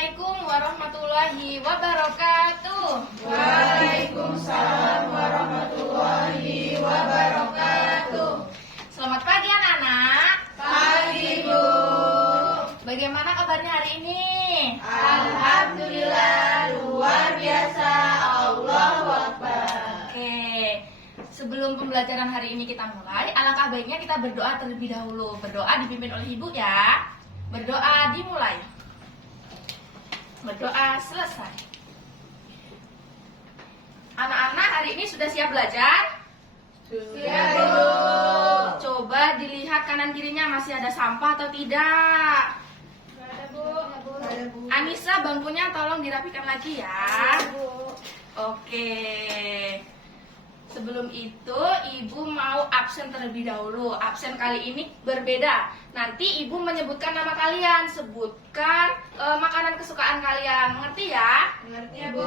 Assalamualaikum warahmatullahi wabarakatuh. Waalaikumsalam warahmatullahi wabarakatuh. Selamat pagi anak-anak. Pagi, Bu. Bagaimana kabarnya hari ini? Alhamdulillah, luar biasa. Allahu Akbar. Oke, sebelum pembelajaran hari ini kita mulai, alangkah baiknya kita berdoa terlebih dahulu. Berdoa dipimpin oleh ibu ya. Berdoa dimulai. Berdoa selesai. Anak-anak hari ini sudah siap belajar? Siap, Bu. Coba dilihat kanan kirinya masih ada sampah atau tidak. Ada, Bu. Anissa, bangkunya tolong dirapikan lagi ya. Bu. Oke. Sebelum itu, Ibu mau absen terlebih dahulu. Absen kali ini berbeda. Nanti Ibu menyebutkan nama kalian. Sebutkan makanan kesukaan kalian. Mengerti ya? Mengerti ya, Bu.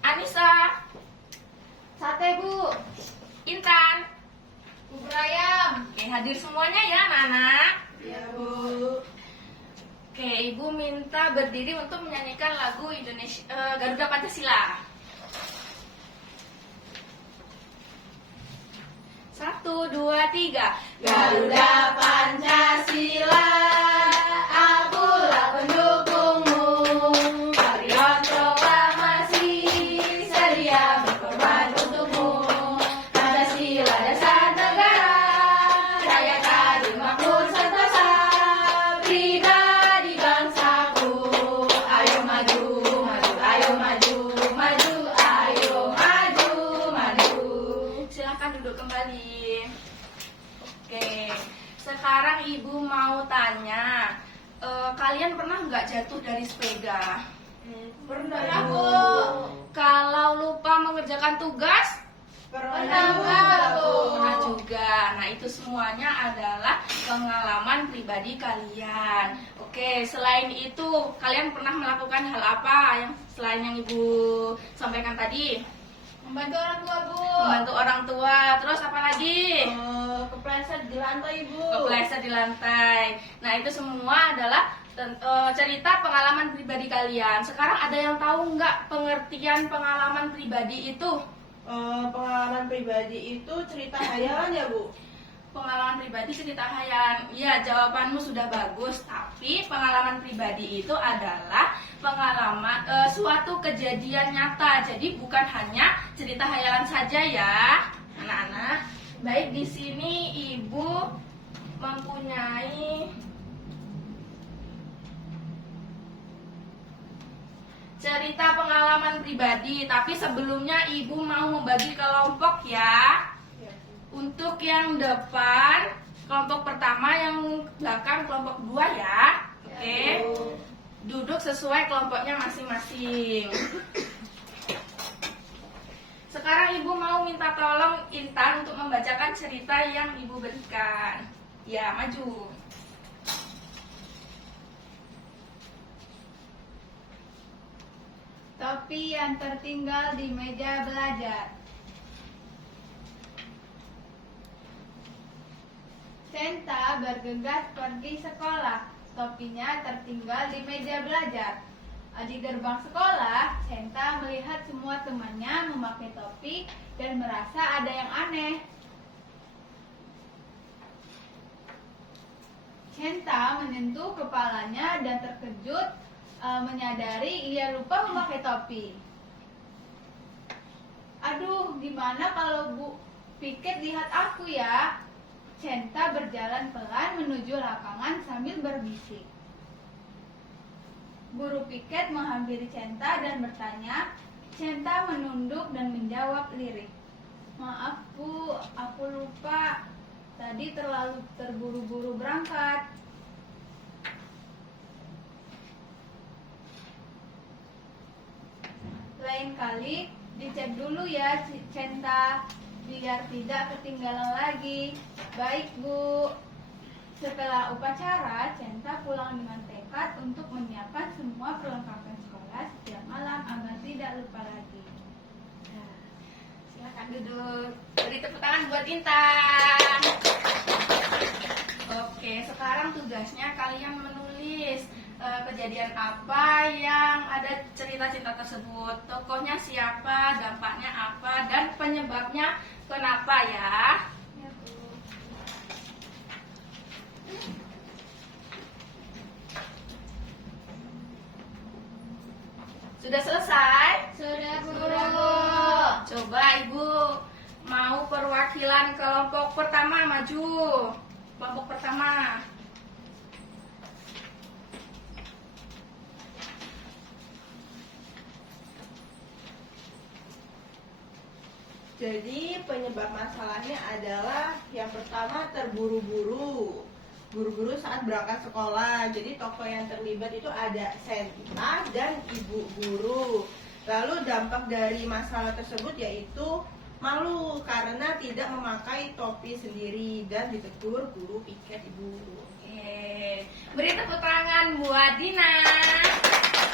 Anissa. Sate, Bu. Intan. Bubur ayam. Oke, hadir semuanya ya, anak-anak. Ya, Bu. Oke, Ibu minta berdiri untuk menyanyikan lagu Indonesia Garuda Pancasila. 1, 2, 3. Garuda Pancasila, akulah pendukungmu. Patriot proklamasi, sedia berkorban untukmu. Pancasila dasar negara, rakyat adil makmur sentosa. Pribadi bangsaku, ayo maju, maju, ayo maju, maju, ayo maju, maju. Silahkan duduk kembali. Oke, sekarang Ibu mau tanya, kalian pernah nggak jatuh dari sepeda? Pernah, Bu. Kalau lupa mengerjakan tugas? Pernah, Bu. Pernah juga. Nah, itu semuanya adalah pengalaman pribadi kalian. Oke, selain itu, kalian pernah melakukan hal apa yang selain yang Ibu sampaikan tadi? Membantu orang tua, Bu. Membantu orang tua. Terus apa lagi? Kepleset di lantai, Bu. Kepleset di lantai. Nah, itu semua adalah cerita pengalaman pribadi kalian. Sekarang ada yang tahu nggak pengertian pengalaman pribadi itu? Pengalaman pribadi itu cerita hayalan ya, Bu? Pengalaman pribadi cerita hayalan. Ya, jawabanmu sudah bagus. Tapi pengalaman pribadi itu adalah pengalaman suatu kejadian nyata. Jadi bukan hanya cerita hayalan saja ya, anak-anak. Baik, di sini Ibu mempunyai cerita pengalaman pribadi. Tapi sebelumnya Ibu mau membagi kelompok ya. Untuk yang depan, kelompok pertama, yang belakang kelompok 2 ya. Oke. Duduk sesuai kelompoknya masing-masing. Sekarang Ibu mau minta tolong Intan untuk membacakan cerita yang Ibu berikan. Ya, maju. Topi yang tertinggal di meja belajar. Senta bergegas pergi sekolah. Topinya tertinggal di meja belajar. Di gerbang sekolah, Senta melihat semua temannya memakai topi dan merasa ada yang aneh. Senta menyentuh kepalanya dan terkejut menyadari ia lupa memakai topi. Aduh, gimana kalau Bu Piket lihat aku ya? Senta berjalan pelan menuju lapangan sambil berbisik. Guru Piket menghampiri Senta dan bertanya. Senta menunduk dan menjawab lirih. Maaf Bu, aku lupa. Tadi terlalu terburu-buru berangkat. Lain kali dicek dulu ya Senta, biar tidak ketinggalan lagi. Baik Bu. Setelah upacara, Senta pulang dengan tekad untuk menyiapkan semua perlengkapan sekolah setiap malam agar tidak lupa lagi. Nah, Silakan duduk. Beri tepuk tangan buat Intan. Oke, sekarang tugasnya kalian menulis kejadian apa yang ada cerita cinta tersebut. Tokohnya siapa, dampaknya apa, dan penyebabnya kenapa ya. Ya, Bu. Sudah selesai? Sudah, Bu. Coba Ibu mau perwakilan kelompok pertama maju. Kelompok pertama. Jadi penyebab masalahnya adalah yang pertama terburu-buru. Buru-buru saat berangkat sekolah. Jadi tokoh yang terlibat itu ada Senta dan ibu guru. Lalu dampak dari masalah tersebut yaitu malu karena tidak memakai topi sendiri dan ditegur guru piket ibu. Oke. Beri tepuk tangan buat Dina.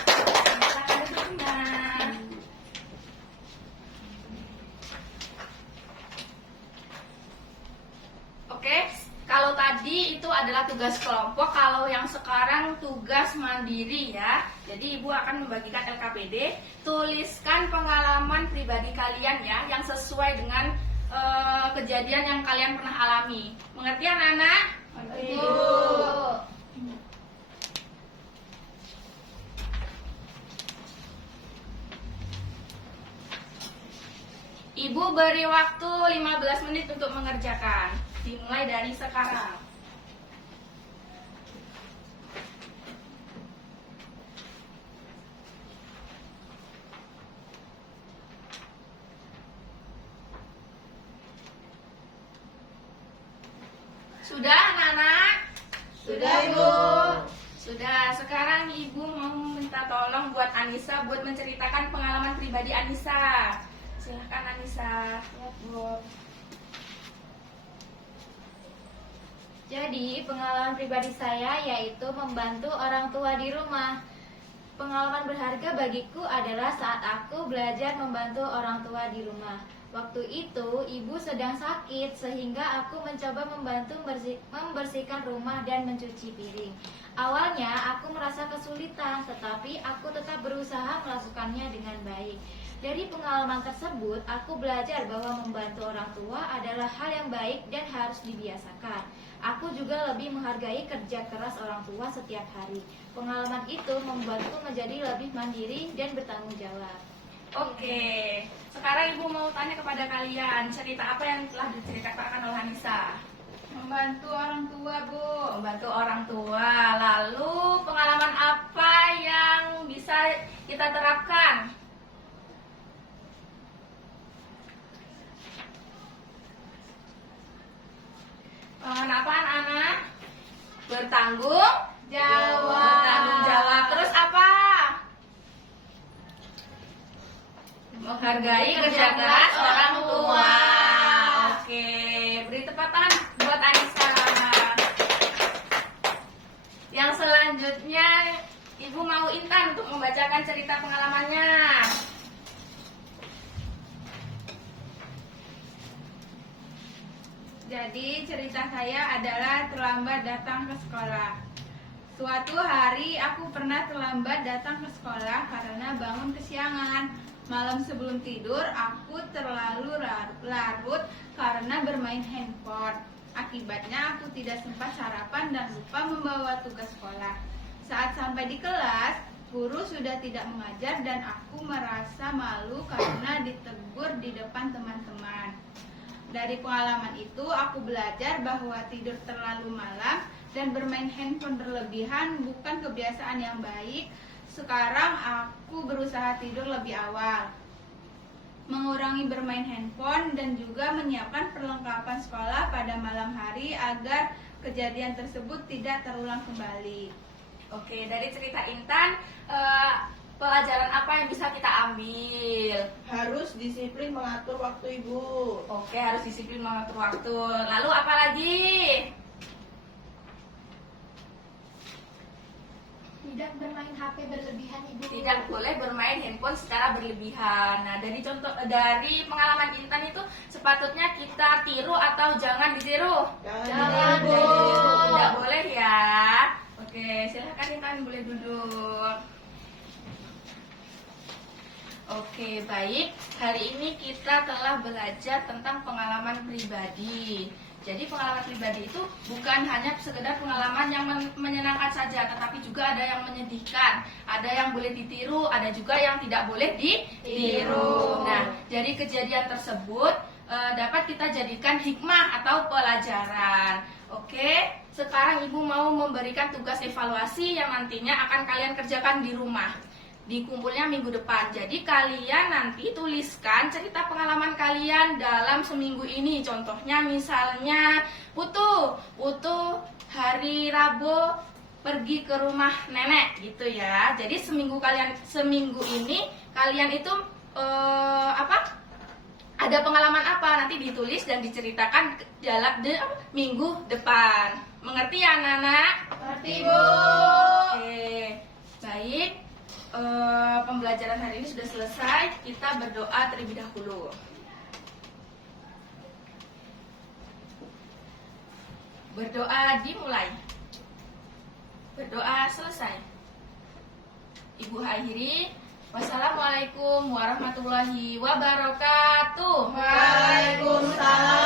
Tepuk tangan buat Dina. Oke, kalau tadi itu adalah tugas kelompok, kalau yang sekarang tugas mandiri ya. Jadi Ibu akan membagikan LKPD, tuliskan pengalaman pribadi kalian ya, yang sesuai dengan kejadian yang kalian pernah alami. Mengerti anak-anak? Bu. Ibu beri waktu 15 menit untuk mengerjakan. Dimulai dari sekarang. Sudah anak-anak? Sudah, Ibu. Sudah, sekarang Ibu mau minta tolong buat Anissa buat menceritakan pengalaman pribadi Anissa. Silahkan Anissa. Ya, Bu. Jadi, pengalaman pribadi saya yaitu membantu orang tua di rumah. Pengalaman berharga bagiku adalah saat aku belajar membantu orang tua di rumah. Waktu itu, ibu sedang sakit sehingga aku mencoba membantu membersihkan rumah dan mencuci piring. Awalnya, aku merasa kesulitan, tetapi aku tetap berusaha melakukannya dengan baik. Dari pengalaman tersebut, aku belajar bahwa membantu orang tua adalah hal yang baik dan harus dibiasakan. Aku juga lebih menghargai kerja keras orang tua setiap hari. Pengalaman itu membuatku menjadi lebih mandiri dan bertanggung jawab. Oke, sekarang Ibu mau tanya kepada kalian, cerita apa yang telah diceritakan oleh Anissa? Membantu orang tua, Bu. Membantu orang tua. Lalu pengalaman apa yang bisa kita terapkan? Pengalaman apa anak-anak? Bertanggung Jawab. Bertanggung jawab. Terus apa? Menghargai kerja keras orang tua. Oke, beri tepuk tangan buat Anissa. Yang selanjutnya Ibu mau Intan untuk membacakan cerita pengalamannya. Jadi cerita saya adalah terlambat datang ke sekolah. Suatu hari aku pernah terlambat datang ke sekolah karena bangun kesiangan. Malam sebelum tidur aku terlalu larut karena bermain handphone. Akibatnya aku tidak sempat sarapan dan lupa membawa tugas sekolah. Saat sampai di kelas, guru sudah tidak mengajar dan aku merasa malu karena ditegur di depan teman-teman. Dari pengalaman itu, aku belajar bahwa tidur terlalu malam dan bermain handphone berlebihan bukan kebiasaan yang baik. Sekarang aku berusaha tidur lebih awal, mengurangi bermain handphone dan juga menyiapkan perlengkapan sekolah pada malam hari agar kejadian tersebut tidak terulang kembali. Oke, dari cerita Intan, pelajaran apa yang bisa kita ambil? Harus disiplin mengatur waktu Ibu. Oke, harus disiplin mengatur waktu. Lalu apa lagi? Tidak bermain HP berlebihan, Ibu. Tidak boleh bermain handphone secara berlebihan. Nah, dari pengalaman Intan itu sepatutnya kita tiru atau jangan ditiru? Jangan Bu. Tidak boleh ya. duduk. Oke, baik. Hari ini kita telah belajar tentang pengalaman pribadi. Jadi pengalaman pribadi itu bukan hanya sekedar pengalaman yang menyenangkan saja, tetapi juga ada yang menyedihkan, ada yang boleh ditiru, ada juga yang tidak boleh ditiru. Nah, dari kejadian tersebut dapat kita jadikan hikmah atau pelajaran. Oke, sekarang Ibu mau memberikan tugas evaluasi yang nantinya akan kalian kerjakan di rumah. Dikumpulnya minggu depan. Jadi kalian nanti tuliskan cerita pengalaman kalian dalam seminggu ini. Contohnya misalnya Putu hari Rabu pergi ke rumah nenek gitu ya. Jadi seminggu ini kalian itu ada pengalaman apa nanti ditulis dan diceritakan dalam minggu depan. Mengerti ya anak-anak? Ngerti, Bu. Oke, baik. Pembelajaran hari ini sudah selesai. Kita berdoa terlebih dahulu. Berdoa dimulai. Berdoa selesai. Ibu akhiri. Wassalamualaikum warahmatullahi wabarakatuh. Waalaikumsalam